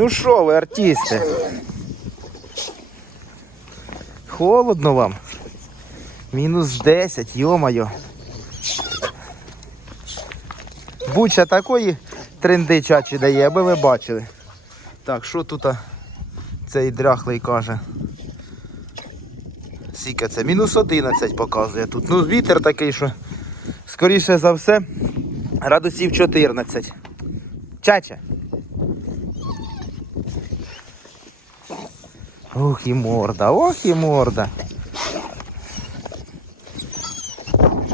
Ну що ви, артисти? Холодно вам. Мінус 10, йомайо. Буча такої тренди чачі дає, аби ви бачили. Так, що тут цей дряхлий каже? Скільки це? Мінус 11 показує тут. Ну, вітер такий, що скоріше за все градусів 14. Чача. Ох і морда, ох і морда.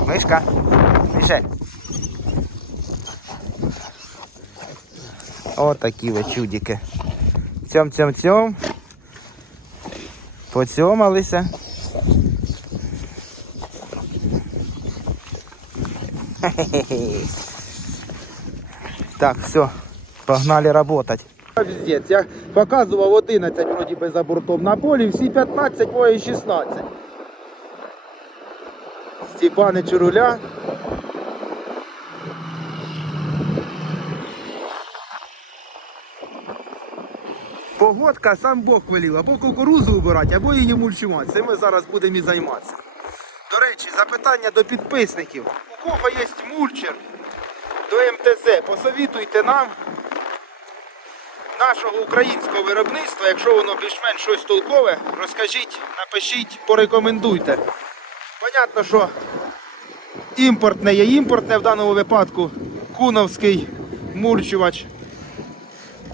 Мишка, Мишель. Отакі ви чудики. Цьом цьом цьом. Поцьомалися. Так, все, погнали работать. Пиздец, я показував 11 вроді би за бортом на полі, всі 15, моє 16. Степанич у руля. Погодка сам Бог велів, або кукурузу убирати, або її мульчувати. Цим ми зараз будемо і займатися. До речі, запитання до підписників. У кого є мульчер до МТЗ, посовітуйте нам нашого українського виробництва, якщо воно більш-менш щось толкове, розкажіть, напишіть, порекомендуйте. Понятно, що імпортне є імпортне в даному випадку, куновський мульчувач.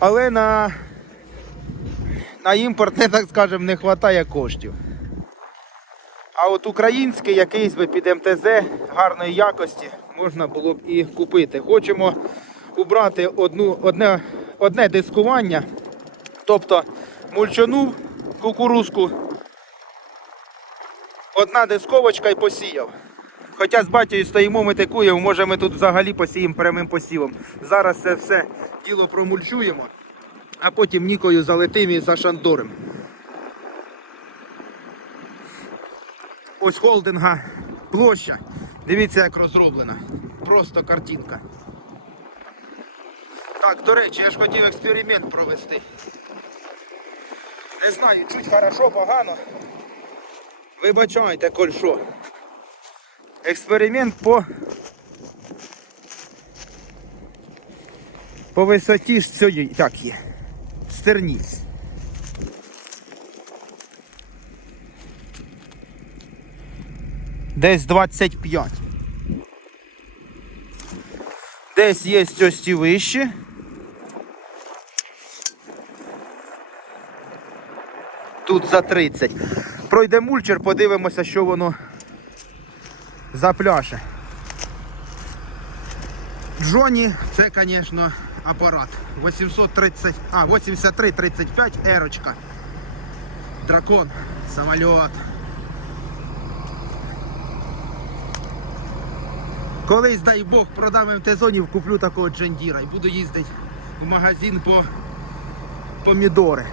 Але на, на імпортне, так скажемо, не вистачає коштів. А от український якийсь би під МТЗ гарної якості можна було б і купити. Хочемо убрати одну, одне, одне дискування, тобто мульчанув кукурузку, одна дисковочка і посіяв. Хоча з батькою стоїмо, ми тикуємо, може ми тут взагалі посіємо прямим посівом. Зараз це все діло промульчуємо, а потім нікою залетим і зашандорим. Ось холдинга площа. Дивіться, як розроблена. Просто картинка. Так, до речі, я ж хотів експеримент провести. Не знаю, чуть хорошо, погано. Вибачайте, коль що. Експеримент по по висоті ж цієї. Так є. Стерні. Десь 25. Десь є ось вищі. Тут за 30. Пройде мульчер, подивимося, що воно за пляше. Джоні, це, звісно, апарат. 830, а, 83-35 ерочка. Дракон, самоліт. Колись, дай Бог, продам МТ-зонів, куплю такого джендіра і буду їздити в магазин по помідори.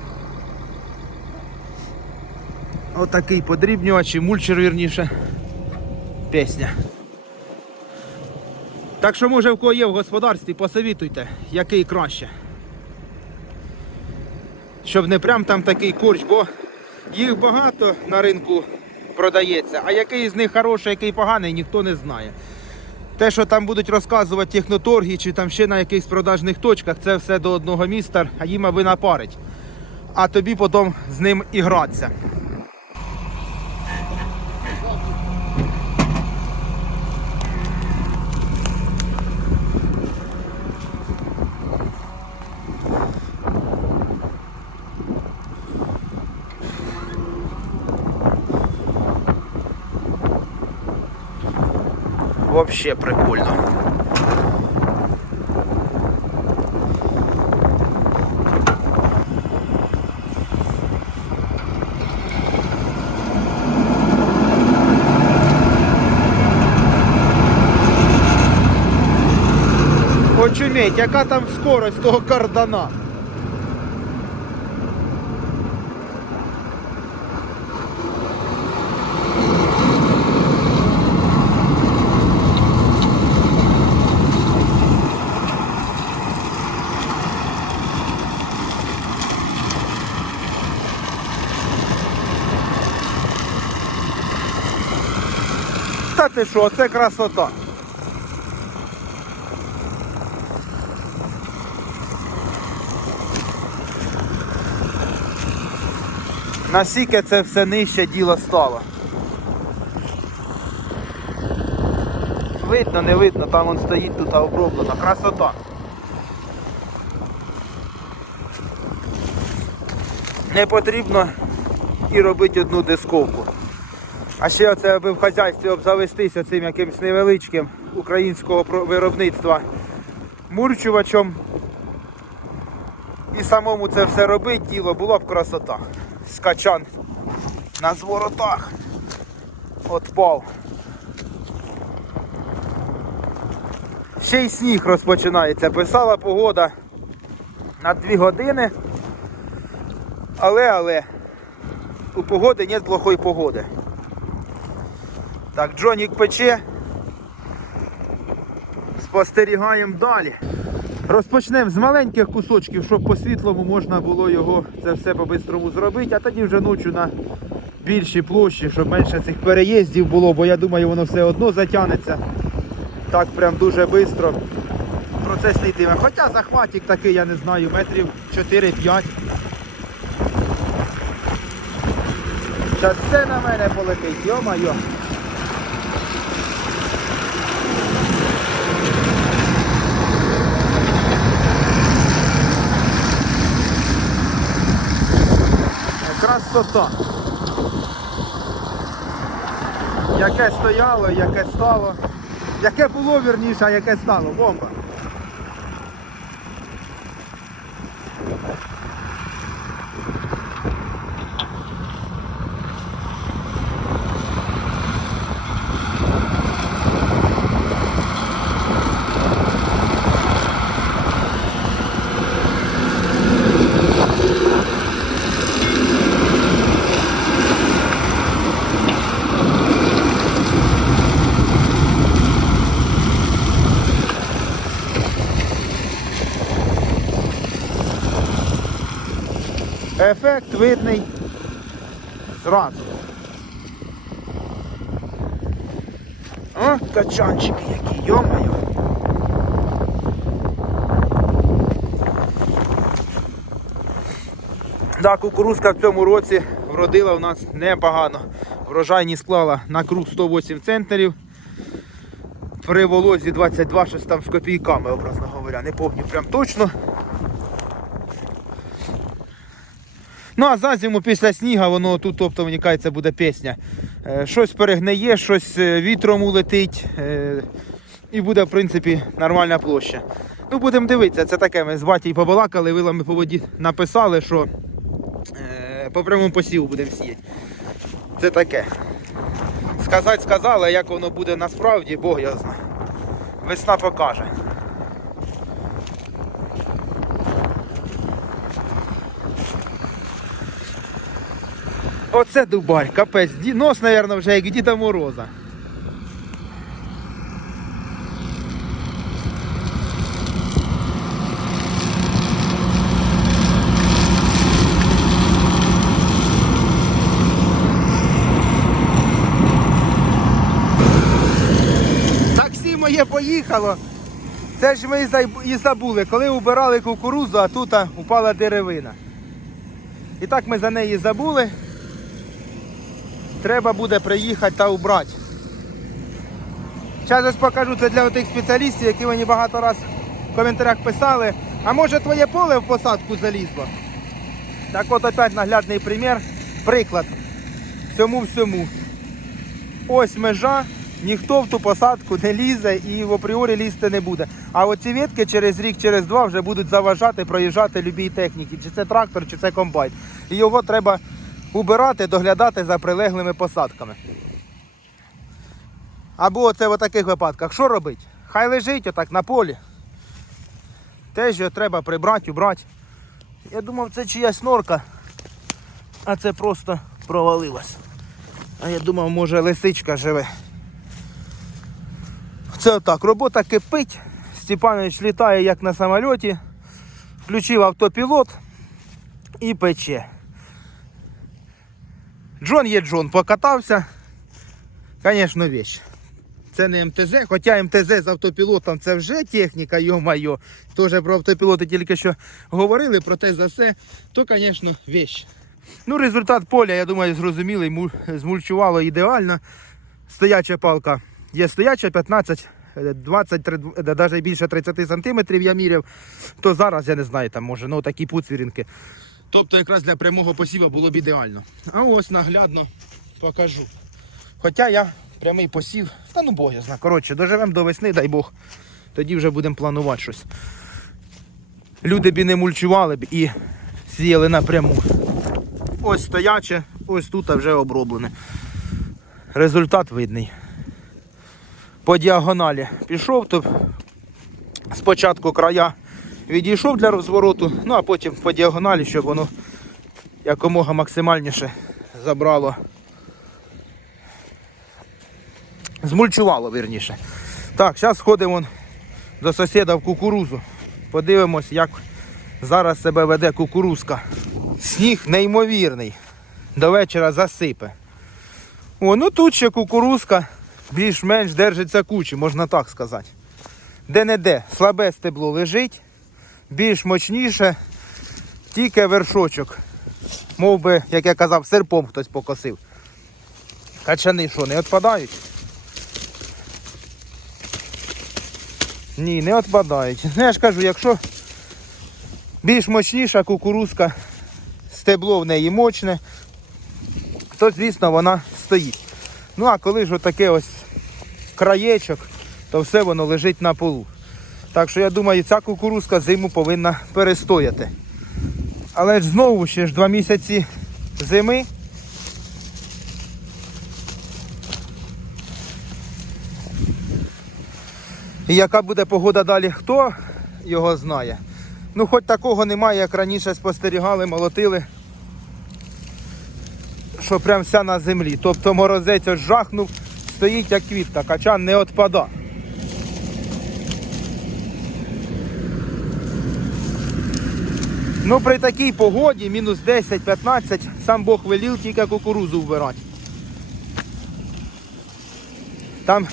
Отакий подрібнювач і мульчер, вірніше. Пісня. Так що, може, в кого є в господарстві, посовітуйте, який краще. Щоб не прям там такий корч, бо їх багато на ринку продається, а який з них хороший, який поганий, ніхто не знає. Те, що там будуть розказувати техноторги чи там ще на якихось продажних точках, це все до одного міста, а їм аби напарить. А тобі потім з ним і гратися. Вообще прикольно. Очуметь, яка там скорость того кардана? Сказати, що це красота. Наскільки це все нижче діло стало. Видно, не видно, там он стоїть тут оброблено. Красота. Не потрібно і робити одну дисковку. А ще оце аби в хазяйстві обзавестися цим якимось невеличким українського виробництва мурчувачем. І самому це все робити, діло було б красота. Скачан на зворотах. Отпав. Ще й сніг розпочинається. Писала погода на 2 години. Але, але, у погоди нет плохої погоди. Так, Джонік пече. Спостерігаємо далі. Розпочнемо з маленьких кусочків, щоб по світлому можна було його це все по-бистрому зробити, а тоді вже ночі на більшій площі, щоб менше цих переїздів було, бо я думаю, воно все одно затягнеться. Так прям дуже швидко. Процес не йтиме. Хоча захватик такий, я не знаю, метрів 4-5. Зараз все на мене полетить, йо-майо. Красота. Яке стояло, яке стало. Яке було вірніше, а яке стало. Бомба. Ефект видний зразу. О, качанчики які, йомаю. Да, кукурузка в цьому році вродила у нас непогано. Врожайність склала на круг 108 центнерів. При волозі 22 щось там з копійками, образно говоря, не пам'ятаю прям точно. Ну а за зиму після сніга воно тут, тобто, мені буде пісня. Е, Щось перегниє, щось е, вітром улетить. е, І буде, в принципі, нормальна площа. Ну, будемо дивитися, це таке. Ми з батьком побалакали, вилами по воді написали, що по прямому посіву будемо сіяти. Це таке. Сказати сказали, як воно буде насправді, Бог його знає. Весна покаже. Оце Дубай, капець. Нос, мабуть, вже як Діда Мороза. Таксі моє поїхало. Це ж ми і забули, коли убирали кукурузу, а тут упала деревина. І так ми за неї забули. Треба буде приїхати та убрати. Зараз покажу це для тих спеціалістів, які мені багато раз в коментарях писали. А може твоє поле в посадку залізло? Так от опять наглядний примір, приклад цьому всьому. Ось межа, ніхто в ту посадку не лізе і в апріорі лізти не буде. А оці ветки через рік, через два вже будуть заважати проїжджати любій техніці, чи це трактор, чи це комбайн. І його треба убирати, доглядати за прилеглими посадками. Або оце в таких випадках. Що робити? Хай лежить отак на полі. Теж його треба прибрати, убрати. Я думав, це чиясь норка, а це просто провалилась. А я думав, може лисичка живе. Це отак, робота кипить. Степанович літає як на самольоті. Включив автопілот і пече. Джон є Джон, покатався. Звісно, вещь. Це не МТЗ, хоча МТЗ з автопілотом це вже техніка, йо-майо. Теж про автопілоти тільки що говорили, проте за все, то, звісно, вещь. Ну, результат поля, я думаю, зрозумілий, змульчувало ідеально. Стояча палка є стояча 15, е, 20, навіть більше 30 сантиметрів я міряв, то зараз я не знаю, там може, ну такі пуцвірінки. Тобто якраз для прямого посіва було б ідеально. А ось наглядно покажу. Хоча я прямий посів, та ну знаю. Коротше, доживемо до весни, дай Бог. Тоді вже будемо планувати щось. Люди б і не мульчували б і сіяли напряму. Ось стояче, ось тут вже оброблене. Результат видний. По діагоналі пішов, то спочатку края відійшов для розвороту, ну а потім по діагоналі, щоб воно якомога максимальніше забрало. Змульчувало, вірніше. Так, зараз сходимо до сусіда в кукурузу. Подивимось, як зараз себе веде кукурузка. Сніг неймовірний. До вечора засипе. О, ну тут ще кукурузка більш-менш держиться кучі, можна так сказати. Де-не-де, слабе стебло лежить, більш мощніше, тільки вершочок. Мов би, як я казав, серпом хтось покосив. Качани що, не відпадають? Ні, не відпадають. Ну я ж кажу, якщо більш мощніша кукурузка, стебло в неї мощне, то звісно вона стоїть. Ну а коли ж отаке ось краєчок, то все воно лежить на полу. Так що я думаю, ця кукурузка зиму повинна перестояти. Але ж знову ще ж два місяці зими. І яка буде погода далі, хто його знає. Ну, хоч такого немає, як раніше спостерігали, молотили, що прям вся на землі. Тобто морозець жахнув, стоїть як квітка, качан не відпада. Ну при такій погоді, мінус 10-15, сам Бог велів тільки кукурузу вбирати. Там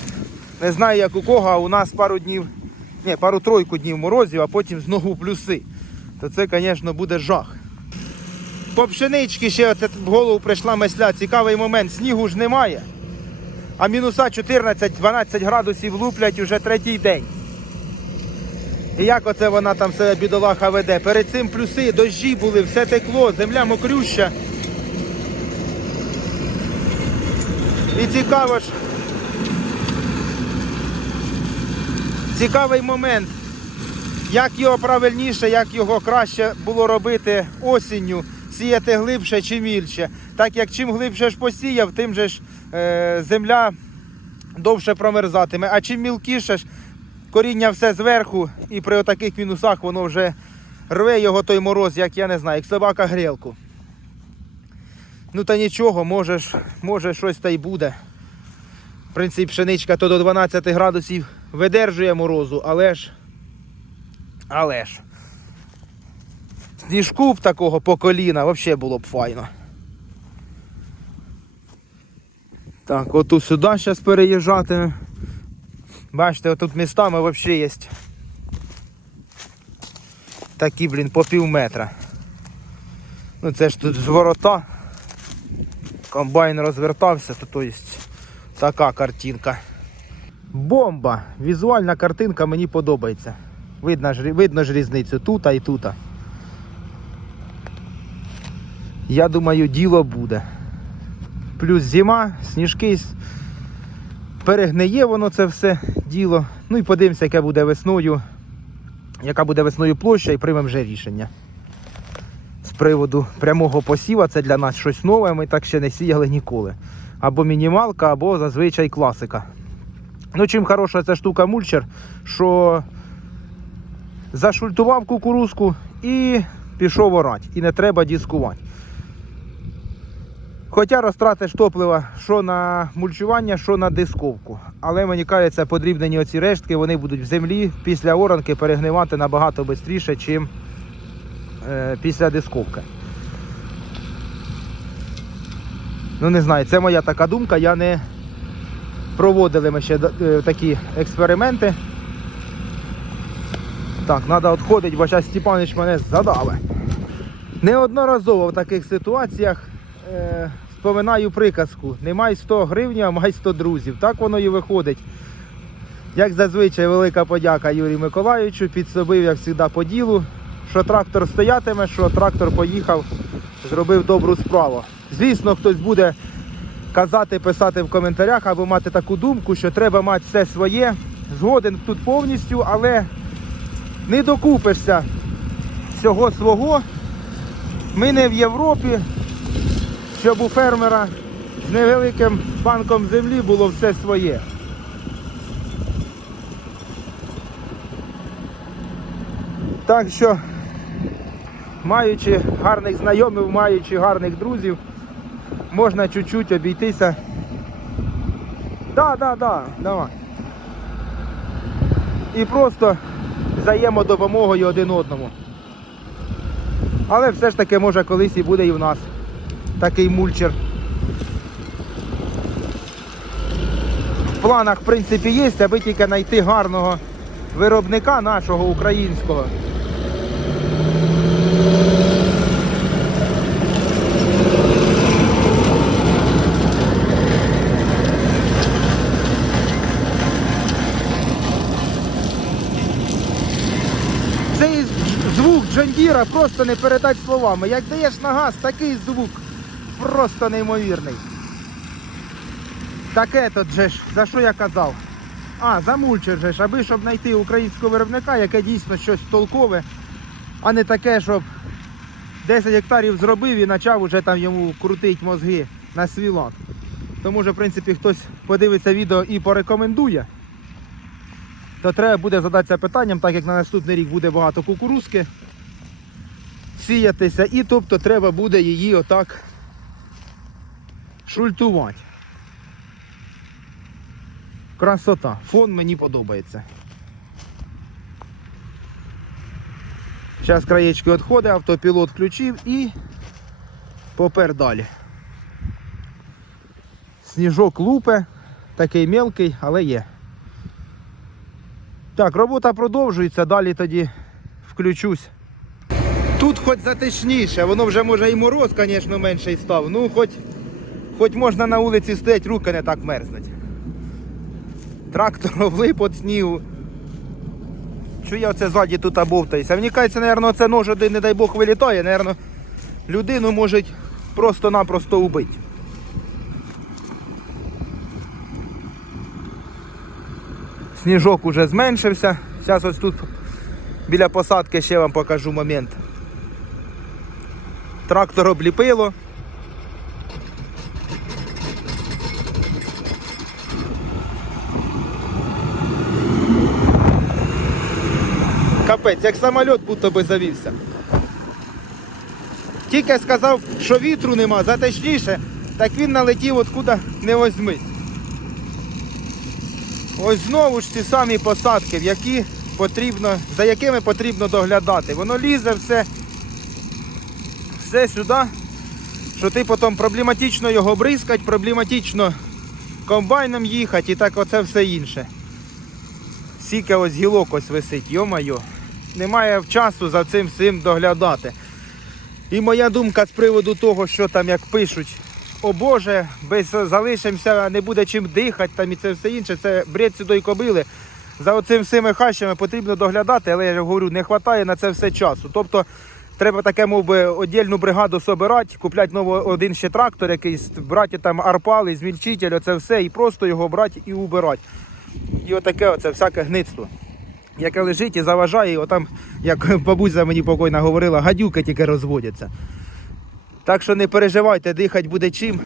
не знаю як у кого, а у нас пару днів, ні, пару-тройку днів морозів, а потім знову плюси. То це, звісно, буде жах. По пшенички ще оце в голову прийшла месля. Цікавий момент. Снігу ж немає. А мінуса 14-12 градусів луплять уже третій день. Як оце вона там себе бідолаха веде? Перед цим плюси, дощі були, все текло, земля мокрюща. І цікаво ж. Цікавий момент, як його правильніше, як його краще було робити осінню, сіяти глибше чи мільше. Так як чим глибше ж посіяв, тим же ж е, земля довше промерзатиме. А чим мілкіше ж, коріння все зверху, і при отаких мінусах воно вже рве його той мороз, як я не знаю, як собака грілку. Ну та нічого, може, може щось та й буде. В принципі, пшеничка то до 12 градусів видержує морозу, але ж. Але ж. Сніжку б такого по коліна взагалі було б файно. Так, оту сюди зараз переїжджатимемо. Бачите, отут містами взагалі є. Такі, блін, по пів метра. Ну це ж тут зворота. Комбайн розвертався, то, то є така картинка. Бомба! Візуальна картинка мені подобається. Видно ж, видно ж різницю тут і тут. Я думаю, діло буде. Плюс зима, сніжки. Перегниє воно це все діло. Ну і подивимося, яке буде весною. Яка буде весною площа і приймемо вже рішення. З приводу прямого посіва це для нас щось нове, ми так ще не сіяли ніколи. Або мінімалка, або зазвичай класика. Ну, чим хороша ця штука мульчер, що зашультував кукурузку і пішов орати. І не треба дискувати. Хоча розтратиш топлива що на мульчування, що на дисковку. Але мені кажеться, подрібнені оці рештки, вони будуть в землі після оранки перегнивати набагато швидше, ніж е, після дисковки. Ну не знаю, це моя така думка, я не Проводили ми ще е, такі експерименти. Так, треба відходити, бо зараз Степанич мене задаве. Неодноразово в таких ситуаціях е, споминаю приказку: не май 100 гривень, а май 100 друзів. Так воно і виходить. Як зазвичай, велика подяка Юрію Миколаївичу, підсобив, як завжди, по ділу, що трактор стоятиме, що трактор поїхав, зробив добру справу. Звісно, хтось буде казати, писати в коментарях або мати таку думку, що треба мати все своє. Згоден тут повністю, але не докупишся всього свого. Ми не в Європі, щоб у фермера з невеликим банком землі було все своє. Так що, маючи гарних знайомих, маючи гарних друзів, можна чуть-чуть обійтися. Да, да, да, давай. І просто взаємодопомогою один одному. Але все ж таки може колись і буде і в нас такий мульчер. В планах, в принципі, є, аби тільки знайти гарного виробника нашого українського. Цей звук Джандіра просто не передать словами. Як даєш на газ, такий звук просто неймовірний. Таке тут же ж, за що я казав? А, замульчив же ж, аби щоб знайти українського виробника, яке дійсно щось толкове, а не таке, щоб 10 гектарів зробив і почав уже там йому крутить мозги на свій лад. Тому що, в принципі, хтось подивиться відео і порекомендує, то треба буде задатися питанням, так як на наступний рік буде багато кукурузки сіятися, і тобто треба буде її отак шультувати. Красота. Фон мені подобається. Зараз краєчки відходить, автопілот включив і попер далі. Сніжок лупе, такий мелкий, але є. Так, робота продовжується, далі тоді включусь. Тут хоч затишніше, воно вже може і мороз, звісно, менший став. Ну, хоч, хоч можна на вулиці стоять, руки не так мерзнуть. Трактор влип від снігу. Що я оце ззаді тут обовтаюся? Мені кажеться, мабуть, це нож один, не дай Бог, вилітає, мабуть, людину можуть просто-напросто убити. Сніжок уже зменшився. Зараз ось тут біля посадки ще вам покажу момент. Трактор обліпило. Капець, як самоліт будто би завівся. Тільки сказав, що вітру нема, затишніше, так він налетів откуда не возьмись. Ось знову ж ці самі посадки, в які потрібно, за якими потрібно доглядати. Воно лізе все, все сюди, що ти потім проблематично його бризкать, проблематично комбайном їхати і так оце все інше. Сіка ось гілок ось висить, йо-майо. Немає часу за цим всім доглядати. І моя думка з приводу того, що там як пишуть, о Боже, без залишимося, не буде чим дихати там і це все інше, це бред сюди кобили. За оцим всіми хащами потрібно доглядати, але я говорю, не вистачає на це все часу. Тобто треба таке, мов би, віддільну бригаду собирати, купляти новий один ще трактор якийсь, брати там арпали, змільчитель, оце все, і просто його брати і убирати. І отаке оце всяке гництво. Яке лежить і заважає, і отам, як бабуся мені покойна говорила, гадюки тільки розводяться. Так що не переживайте, дихати буде чим.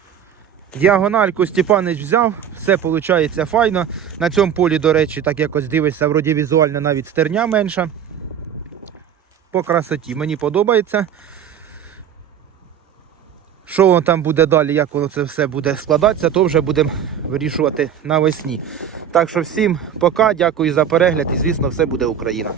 Діагональку Степанич взяв, все виходить файно. На цьому полі, до речі, так якось дивишся, вроді візуально навіть стерня менша. По красоті. Мені подобається. Що воно там буде далі, як воно це все буде складатися, то вже будемо вирішувати навесні. Так що всім пока, дякую за перегляд і звісно все буде Україна.